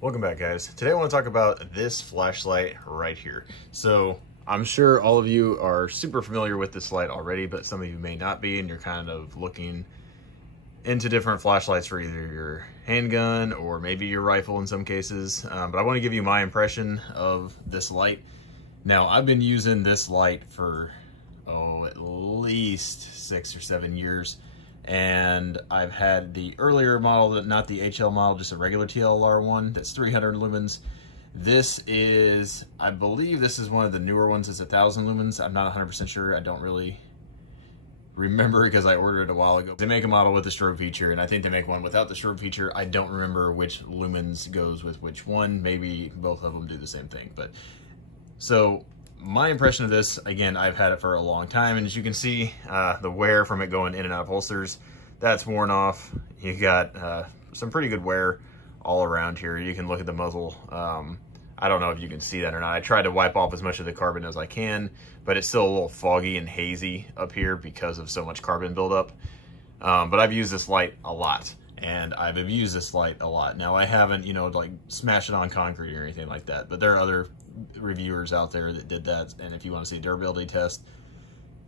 Welcome back, guys. Today I want to talk about this flashlight right here. So I'm sure all of you are super familiar with this light already, but some of you may not be, and you're kind of looking into different flashlights for either your handgun or maybe your rifle in some cases. But I want to give you my impression of this light. Now, I've been using this light for, at least 6 or 7 years. And I've had the earlier model, not the HL model, just a regular TLR-1 that's 300 lumens. This is, I believe this is one of the newer ones. It's 1,000 lumens. I'm not 100% sure. I don't really remember because I ordered it a while ago. They make a model with the strobe feature, and I think they make one without the strobe feature. I don't remember which lumens goes with which one. Maybe both of them do the same thing. But so my impression of this, again, I've had it for a long time, and as you can see, the wear from it going in and out of holsters, that's worn off. You got some pretty good wear all around here. You can look at the muzzle. I don't know if you can see that or not. I tried to wipe off as much of the carbon as I can, but it's still a little foggy and hazy up here because of so much carbon buildup. But I've used this light a lot, and I've abused this light a lot. Now, I haven't, like smashed it on concrete or anything like that, but there are other reviewers out there that did that, and if you want to see a durability test,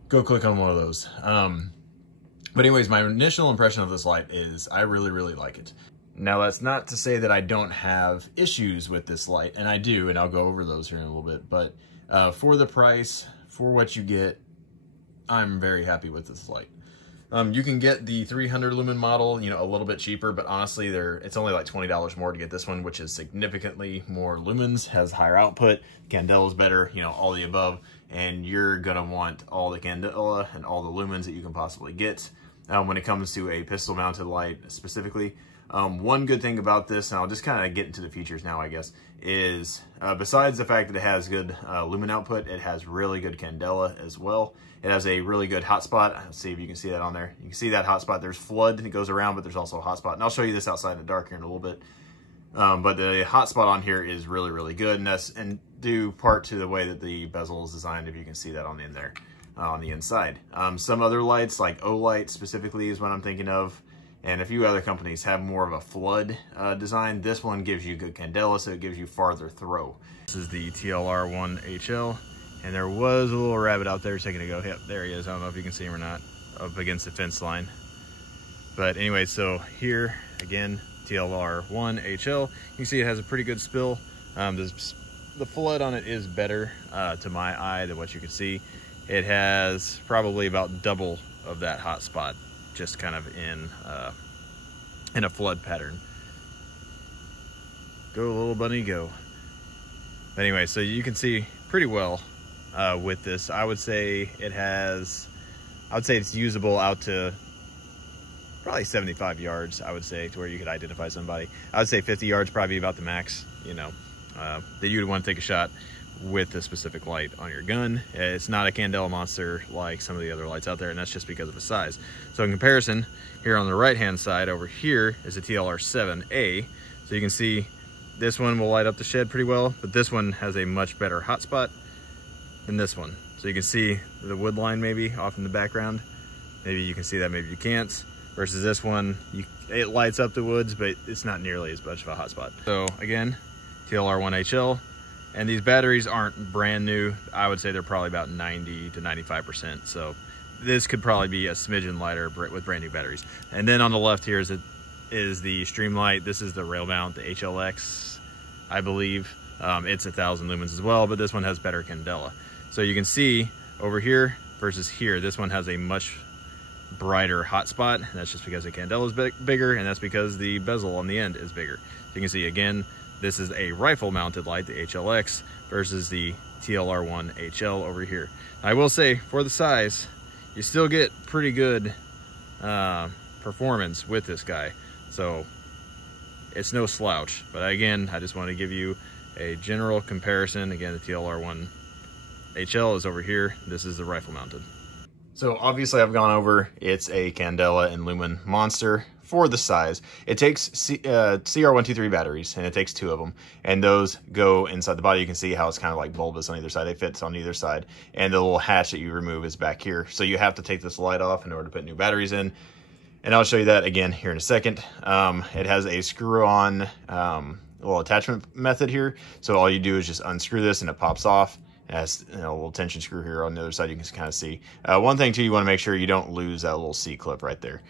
go click on one of those. But anyways, my initial impression of this light is I really like it. Now, that's not to say that I don't have issues with this light, and I do, and I'll go over those here in a little bit, but for the price, for what you get, I'm very happy with this light. You can get the 300 lumen model, a little bit cheaper, but honestly, it's only like $20 more to get this one, which is significantly more lumens, has higher output, candela's better, all the above, and you're gonna want all the candela and all the lumens that you can possibly get when it comes to a pistol mounted light specifically. One good thing about this, and I'll just kind of get into the features now, I guess, is besides the fact that it has good lumen output, it has really good candela as well. It has a really good hotspot. Let's see if you can see that on there. You can see that hotspot. There's flood that goes around, but there's also a hotspot. And I'll show you this outside in the dark here in a little bit. But the hotspot on here is really good, and that's due part to the way that the bezel is designed, if you can see that on the end there, on the inside. Some other lights, like Olight specifically, is what I'm thinking of, and a few other companies have more of a flood design. This one gives you good candela, so it gives you farther throw. This is the TLR-1 HL, and there was a little rabbit out there a second ago. Yep, there he is. I don't know if you can see him or not, up against the fence line. But anyway, so here, again, TLR-1 HL. You can see it has a pretty good spill. The flood on it is better to my eye than what you can see. It has probably about double of that hot spot, just kind of in a flood pattern. Go little bunny, go. But anyway, so you can see pretty well with this. I would say it's usable out to probably 75 yards, I would say, to where you could identify somebody. I would say 50 yards probably about the max, that you would want to take a shot with this specific light on your gun. It's not a candela monster like some of the other lights out there, and that's just because of its size. So in comparison, here on the right hand side over here is a TLR-7A. So you can see this one will light up the shed pretty well, but this one has a much better hotspot than this one. So you can see the wood line maybe off in the background. Maybe you can see that, maybe you can't. Versus this one, it lights up the woods, but it's not nearly as much of a hotspot. So again, TLR-1 HL. And these batteries aren't brand new. I would say they're probably about 90 to 95%. So this could probably be a smidgen lighter with brand new batteries. And then on the left here is the Streamlight. This is the rail mount, the HLX, I believe. It's 1,000 lumens as well, but this one has better candela. So you can see over here versus here, this one has a much brighter hotspot. That's just because the candela is bigger, and that's because the bezel on the end is bigger. So you can see again, this is a rifle mounted light, the HLX, versus the TLR-1 HL over here. I will say, for the size, you still get pretty good performance with this guy. So it's no slouch. But again, I just want to give you a general comparison. Again, the TLR-1 HL is over here. This is the rifle mounted. So obviously I've gone over, it's a candela and lumen monster. For the size, it takes CR123 batteries, and it takes 2 of them, and those go inside the body. You can see how it's kind of like bulbous on either side. It fits on either side, and the little hatch that you remove is back here. So you have to take this light off in order to put new batteries in, and I'll show you that again here in a second. It has a screw-on little attachment method here. So all you do is just unscrew this and it pops off. It has, you know, a little tension screw here on the other side you can kind of see. One thing too, you want to make sure you don't lose that little C-clip right there.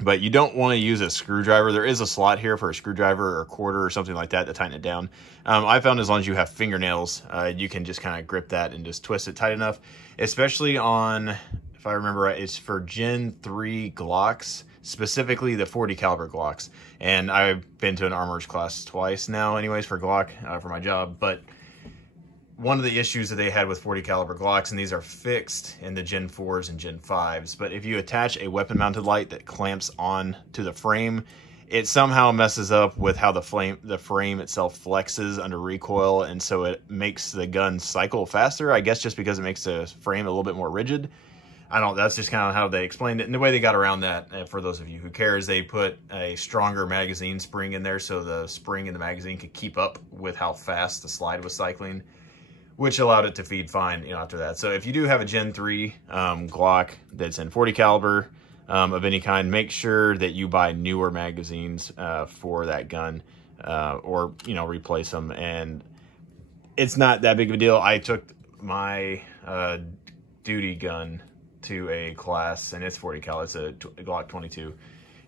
But you don't want to use a screwdriver. There is a slot here for a screwdriver or a quarter or something like that to tighten it down. I found as long as you have fingernails, you can just kind of grip that and just twist it tight enough. Especially on, if I remember right, it's for Gen 3 Glocks, specifically the 40 caliber Glocks. And I've been to an armorer's class twice now anyways for Glock, for my job. But one of the issues that they had with 40 caliber Glocks, and these are fixed in the Gen 4s and Gen 5s, but if you attach a weapon mounted light that clamps on to the frame, it somehow messes up with how the frame itself flexes under recoil, and so it makes the gun cycle faster, I guess just because it makes the frame a little bit more rigid. I don't know, that's just kind of how they explained it. And the way they got around that, for those of you who care, is they put a stronger magazine spring in there so the spring in the magazine could keep up with how fast the slide was cycling, which allowed it to feed fine, you know, after that. So if you do have a Gen 3 Glock that's in 40 caliber of any kind, make sure that you buy newer magazines for that gun, or, you know, replace them. And it's not that big of a deal. I took my duty gun to a class, and it's 40 cal. It's a Glock 22,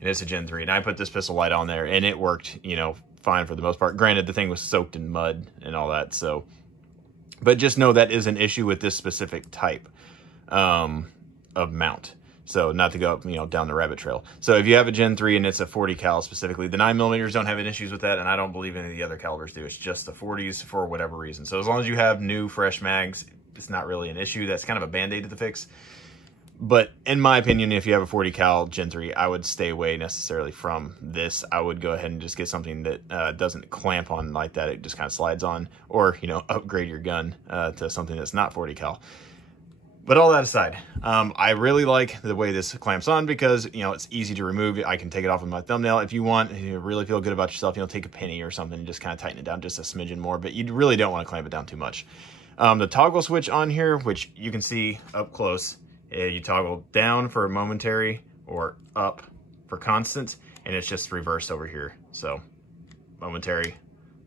and it's a Gen 3. And I put this pistol light on there, and it worked, you know, fine for the most part. Granted, the thing was soaked in mud and all that, so... But just know that is an issue with this specific type of mount. So not to go, you know, down the rabbit trail. So if you have a Gen 3 and it's a 40 cal specifically, the 9mm don't have any issues with that, and I don't believe any of the other calibers do. It's just the 40s for whatever reason. So as long as you have new, fresh mags, it's not really an issue. That's kind of a band-aid to the fix. But in my opinion, if you have a 40 cal Gen 3, I would stay away necessarily from this. I would go ahead and just get something that doesn't clamp on like that. It just kind of slides on, or, you know, upgrade your gun to something that's not 40 cal. But all that aside, I really like the way this clamps on because, you know, it's easy to remove. I can take it off with my thumbnail. If you want, you really feel good about yourself, you know, take a penny or something and just kind of tighten it down just a smidgen more. But you really don't want to clamp it down too much. The toggle switch on here, which you can see up close, you toggle down for a momentary or up for constant, and it's just reversed over here. So momentary,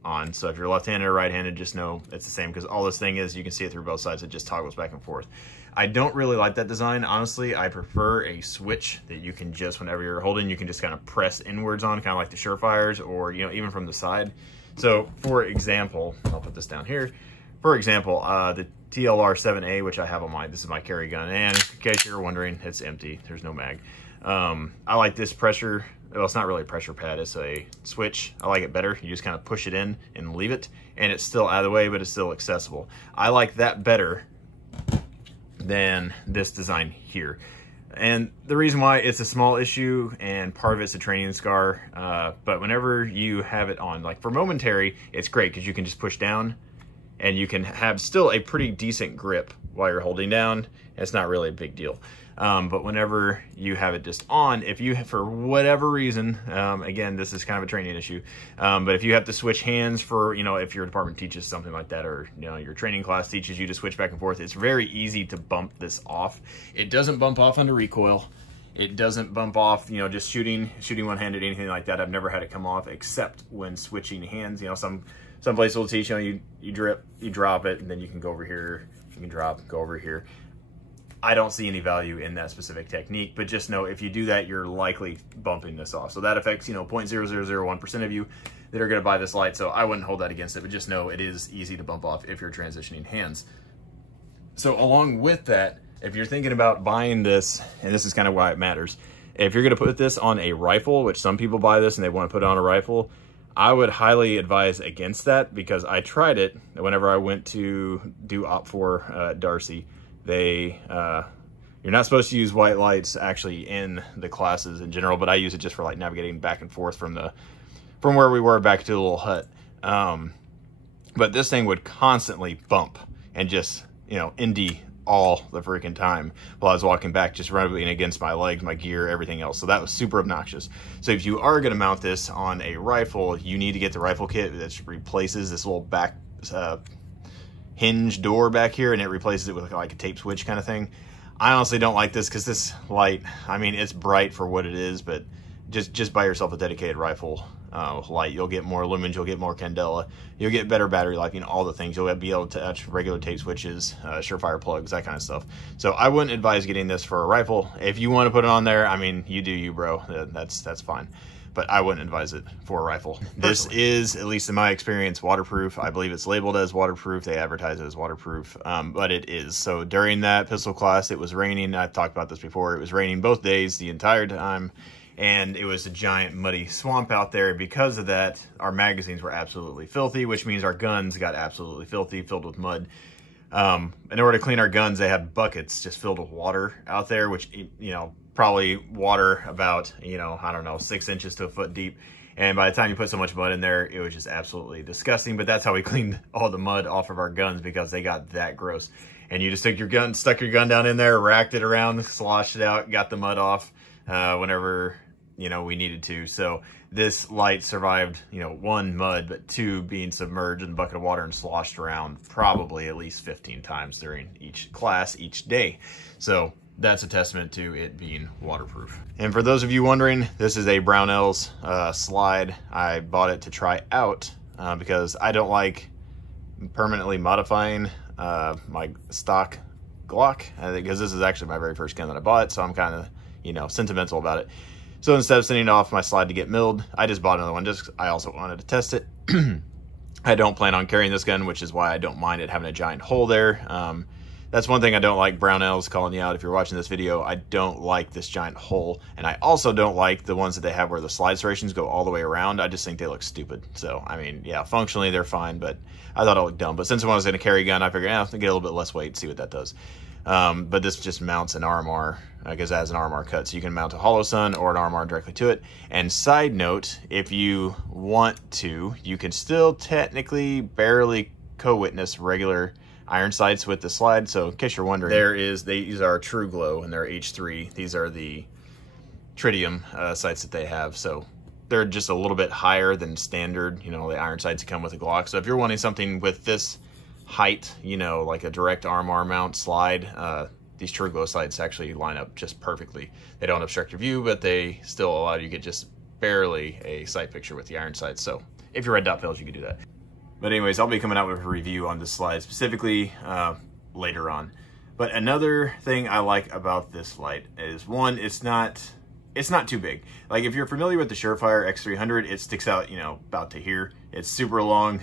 on. So if you're left-handed or right-handed, just know it's the same, because all this thing is, you can see it through both sides. It just toggles back and forth. I don't really like that design. Honestly, I prefer a switch that you can just, whenever you're holding, you can just kind of press inwards on, kind of like the Surefires, or, you know, even from the side. So for example, I'll put this down here. For example, the TLR-7A, which I have on my, this is my carry gun, and in case you're wondering, it's empty. There's no mag. I like this pressure, well, it's not really a pressure pad, it's a switch. I like it better. You just kind of push it in and leave it, and it's still out of the way, but it's still accessible. I like that better than this design here. And the reason why, it's a small issue, and part of it's a training scar, but whenever you have it on, like for momentary, it's great because you can just push down, and you can have still a pretty decent grip while you're holding down. It's not really a big deal. But whenever you have it just on, if you, for whatever reason, again, this is kind of a training issue, but if you have to switch hands for, you know, if your department teaches something like that, or, you know, your training class teaches you to switch back and forth, it's very easy to bump this off. It doesn't bump off under recoil. It doesn't bump off, you know, just shooting one-handed, anything like that. I've never had it come off except when switching hands. You know, some places will teach, you know, you drop it, and then you can go over here, you can drop, go over here. I don't see any value in that specific technique, but just know if you do that, you're likely bumping this off. So that affects, you know, 0.0001% of you that are going to buy this light. So I wouldn't hold that against it, but just know it is easy to bump off if you're transitioning hands. So along with that, if you're thinking about buying this, and this is kind of why it matters, if you're going to put this on a rifle, which some people buy this and they want to put it on a rifle, I would highly advise against that, because I tried it whenever I went to do OP4 at Darcy. They, you're not supposed to use white lights actually in the classes in general, but I use it just for like navigating back and forth from where we were back to the little hut. But this thing would constantly bump and just, you know, ND all the freaking time while I was walking back, just rubbing against my legs, my gear, everything else. So that was super obnoxious. So if you are going to mount this on a rifle, you need to get the rifle kit that replaces this little back hinge door back here, and it replaces it with like a tape switch kind of thing. I honestly don't like this, because this light, I mean, it's bright for what it is, but just buy yourself a dedicated rifle light. You'll get more lumens, you'll get more candela, you'll get better battery life, you know, all the things. You'll be able to touch regular tape switches, surefire plugs, that kind of stuff. So I wouldn't advise getting this for a rifle. If you want to put it on there, I mean, you do you, bro. That's fine. But I wouldn't advise it for a rifle. This is, at least in my experience, waterproof. I believe it's labeled as waterproof. They advertise it as waterproof, but it is. So during that pistol class, it was raining. I've talked about this before. It was raining both days the entire time, and it was a giant muddy swamp out there. Because of that, our magazines were absolutely filthy, which means our guns got absolutely filthy, filled with mud. In order to clean our guns, they had buckets just filled with water out there, which, you know, probably water about, you know, I don't know, 6 inches to a foot deep. And by the time you put so much mud in there, it was just absolutely disgusting. But that's how we cleaned all the mud off of our guns, because they got that gross. And you just stuck your gun down in there, racked it around, sloshed it out, got the mud off whenever, you know, we needed to. So this light survived, you know, 1, mud, but 2, being submerged in a bucket of water and sloshed around probably at least 15 times during each class, each day. So that's a testament to it being waterproof. And for those of you wondering, this is a Brownells slide. I bought it to try out because I don't like permanently modifying my stock Glock, because this is actually my very first gun that I bought, so I'm kind of, you know, sentimental about it. So instead of sending off my slide to get milled, I just bought another one. Just I also wanted to test it. I don't plan on carrying this gun, which is why I don't mind it having a giant hole there. That's one thing I don't like, Brownells, calling you out if you're watching this video. I don't like this giant hole, and I also don't like the ones that they have where the slide serrations go all the way around. I just think they look stupid. So, I mean, yeah, functionally they're fine, but I thought it looked dumb. But since I was going to carry a gun, I figured, I'll get a little bit less weight, see what that does. But this just mounts an RMR, because it has an RMR cut, so you can mount a hollow sun or an RMR directly to it. And side note, if you want to, you can still technically barely co-witness regular iron sights with the slide. So in case you're wondering, these are True Glow, and they're H3. These are the tritium sights that they have. So they're just a little bit higher than standard, you know, the iron sights that come with a Glock. So if you're wanting something with this height, you know, like a direct RMR mount slide, these True Glow sights actually line up just perfectly. They don't obstruct your view, but they still allow you to get just barely a sight picture with the iron sights. So if your red dot fails, you can do that. But anyways, I'll be coming out with a review on this slide specifically later on. But another thing I like about this light is, one, it's not too big. Like, if you're familiar with the Surefire X300, it sticks out, you know, about to here. It's super long.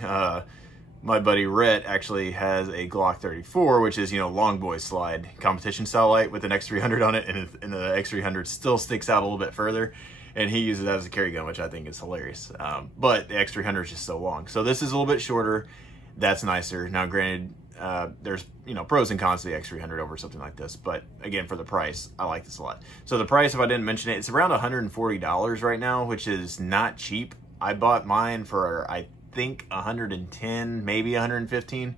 My buddy Rhett actually has a Glock 34, which is, you know, long boy slide competition style light with an X300 on it, and the X300 still sticks out a little bit further. And he uses that as a carry gun, which I think is hilarious. But the X300 is just so long. So this is a little bit shorter. That's nicer. Now, granted, there's, you know, pros and cons to the X300 over something like this. But again, for the price, I like this a lot. So the price, if I didn't mention it, it's around $140 right now, which is not cheap. I bought mine for, I think, 110, maybe 115.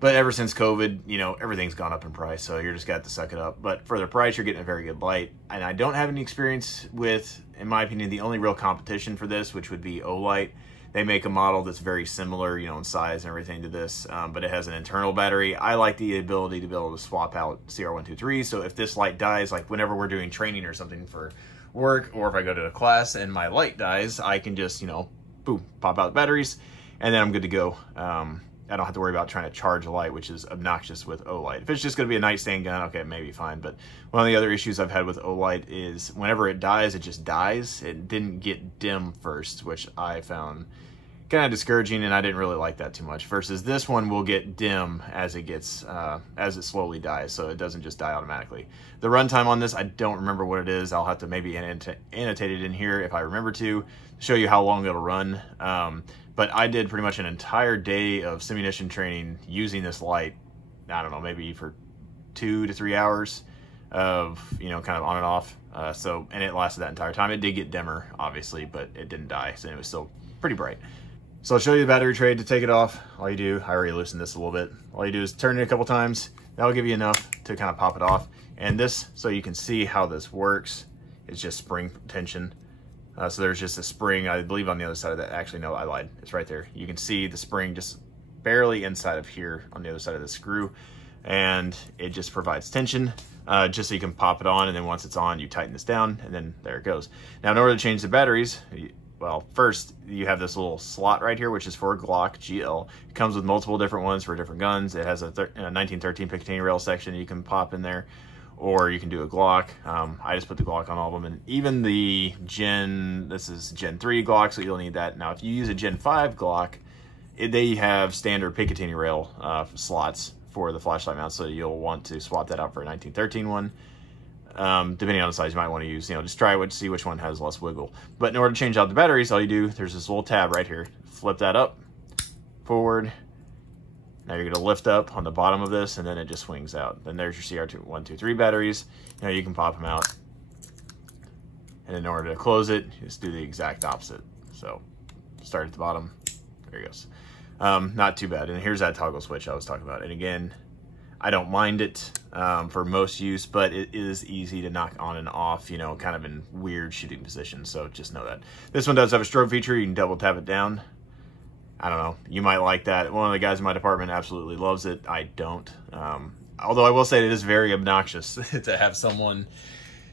But ever since COVID, you know, everything's gone up in price, so you're just got to suck it up. But for the price, you're getting a very good light. And I don't have any experience with, in my opinion, the only real competition for this, which would be Olight. They make a model that's very similar, you know, in size and everything to this, but it has an internal battery. I like the ability to be able to swap out CR123. So if this light dies, like whenever we're doing training or something for work, or if I go to a class and my light dies, I can just, you know, boom, pop out the batteries, and then I'm good to go. I don't have to worry about trying to charge a light, which is obnoxious with Olight. If it's just going to be a nightstand gun, okay, maybe fine. But one of the other issues I've had with Olight is whenever it dies, it just dies. It didn't get dim first, which I found kind of discouraging, and I didn't really like that too much. Versus this one will get dim as it gets, as it slowly dies, so it doesn't just die automatically. The runtime on this, I don't remember what it is. I'll have to maybe annotate it in here if I remember to show you how long it'll run. But I did pretty much an entire day of simunition training using this light. I don't know, maybe for 2 to 3 hours of, you know, kind of on and off. And it lasted that entire time. It did get dimmer, obviously, but it didn't die, so it was still pretty bright. So I'll show you the battery tray to take it off. All you do, I already loosened this a little bit. All you do is turn it a couple times. That'll give you enough to kind of pop it off. And this, so you can see how this works, is just spring tension. So there's just a spring, I believe, on the other side of that. Actually, no, I lied. It's right there. You can see the spring just barely inside of here on the other side of the screw. And it just provides tension, just so you can pop it on. And then once it's on, you tighten this down, and then there it goes. Now, in order to change the batteries, well, first you have this little slot right here, which is for a Glock GL. It comes with multiple different ones for different guns. It has a 1913 Picatinny rail section you can pop in there, or you can do a Glock. I just put the Glock on all of them, and even the this is Gen 3 Glock, so you'll need that. Now, if you use a Gen 5 Glock, they have standard Picatinny rail slots for the flashlight mount, so you'll want to swap that out for a 1913 one. Depending on the size, you might want to use, just try it, see which one has less wiggle. But in order to change out the batteries, all you do, there's this little tab right here. Flip that up, forward. Now you're going to lift up on the bottom of this, and then it just swings out. Then there's your CR123 batteries. Now you can pop them out. And in order to close it, just do the exact opposite. So start at the bottom. There it goes. Not too bad. And here's that toggle switch I was talking about. And again, I don't mind it for most use, but it is easy to knock on and off, kind of in weird shooting positions. So just know that. This one does have a strobe feature. You can double tap it down. I don't know. You might like that. One of the guys in my department absolutely loves it. I don't. Although I will say it is very obnoxious to have someone,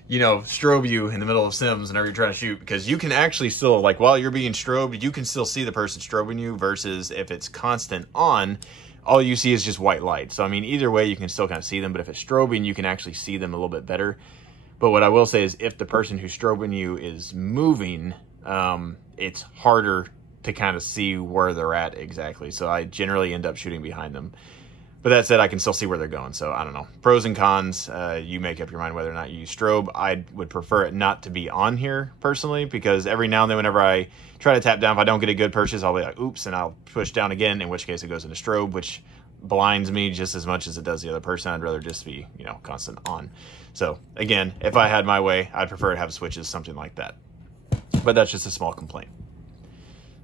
strobe you in the middle of Sims whenever you're trying to shoot, because you can actually still, like, while you're being strobed, you can still see the person strobing you, versus if it's constant on, all you see is just white light. So, I mean, either way, you can still kind of see them, but if it's strobing, you can actually see them a little bit better. But what I will say is if the person who's strobing you is moving, it's harder to kind of see where they're at exactly. So I generally end up shooting behind them. But that said, I can still see where they're going. So I don't know. Pros and cons, you make up your mind whether or not you use strobe. I would prefer it not to be on here personally, because every now and then whenever I try to tap down, if I don't get a good purchase, I'll be like, oops, and I'll push down again, in which case it goes into strobe, which blinds me just as much as it does the other person. I'd rather just be, constant on. So again, if I had my way, I'd prefer to have switches, something like that. But that's just a small complaint.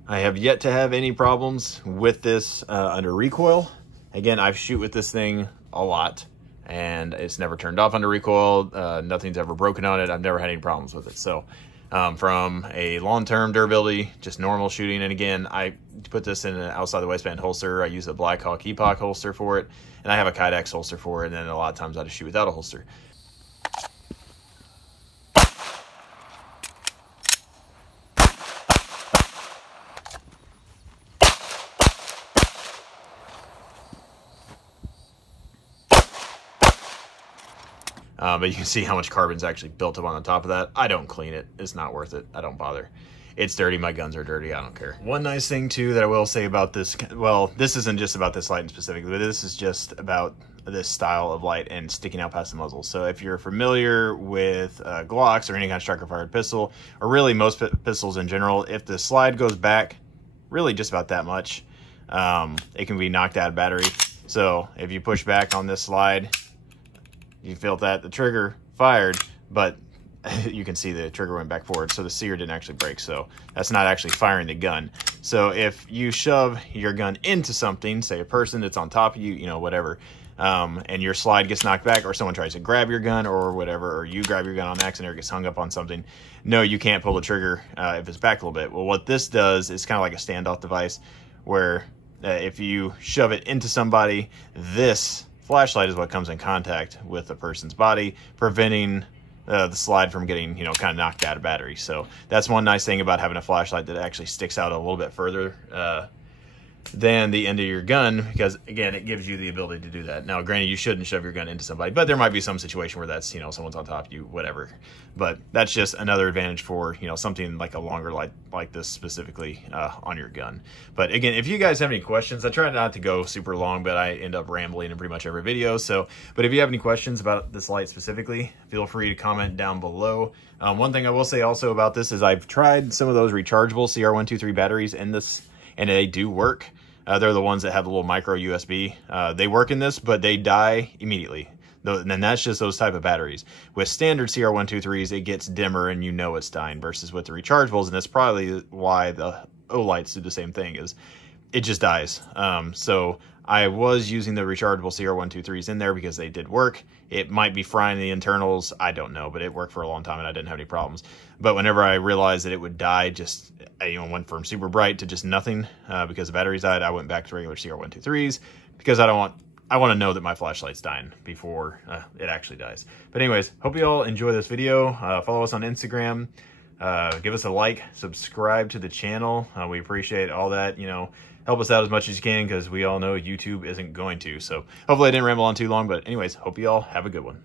I have yet to have any problems with this under recoil. Again, I've shoot with this thing a lot, and it's never turned off under recoil. Nothing's ever broken on it. I've never had any problems with it. So from a long-term durability, just normal shooting. And again, I put this in an outside the waistband holster. I use a Blackhawk Epoch holster for it, and I have a Kydex holster for it. And then a lot of times I just shoot without a holster. But you can see how much carbon's actually built up on the top of that. I don't clean it. It's not worth it. I don't bother. It's dirty. My guns are dirty. I don't care. One nice thing, too, that I will say about this, well, this isn't just about this light specifically, but this is just about this style of light and sticking out past the muzzle. So if you're familiar with Glocks or any kind of striker-fired pistol, or really most pistols in general, if the slide goes back really just about that much, it can be knocked out of battery. So if you push back on this slide, you felt that the trigger fired, but you can see the trigger went back forward, so the sear didn't actually break. So that's not actually firing the gun. So if you shove your gun into something, say a person that's on top of you, whatever, and your slide gets knocked back, or someone tries to grab your gun or whatever, or you grab your gun on accident or gets hung up on something, no, you can't pull the trigger if it's back a little bit. Well, what this does is kind of like a standoff device, where if you shove it into somebody, this flashlight is what comes in contact with the person's body, preventing the slide from getting, kind of knocked out of battery. So that's one nice thing about having a flashlight that actually sticks out a little bit further than the end of your gun, because again, it gives you the ability to do that. Now, granted, you shouldn't shove your gun into somebody, but there might be some situation where that's, someone's on top of you, whatever. But that's just another advantage for, something like a longer light like this specifically on your gun. But again, if you guys have any questions, I try not to go super long, but I end up rambling in pretty much every video. So, but if you have any questions about this light specifically, feel free to comment down below. One thing I will say also about this is I've tried some of those rechargeable CR123 batteries in this, and they do work. They're the ones that have the little micro USB. They work in this, but they die immediately. And that's just those type of batteries. With standard CR123s, it gets dimmer and it's dying, versus with the rechargeables, and that's probably why the O-lights do the same thing, is it just dies. So I was using the rechargeable CR123s in there because they did work. It might be frying the internals, I don't know, but it worked for a long time and I didn't have any problems. But whenever I realized that it would die, just went from super bright to just nothing because the batteries died, I went back to regular CR123s because I want to know that my flashlight's dying before it actually dies. But anyways, hope you all enjoy this video. Follow us on Instagram. Give us a like, subscribe to the channel. We appreciate all that, you know. Help us out as much as you can, because we all know YouTube isn't going to. So hopefully I didn't ramble on too long, but anyways, hope you all have a good one.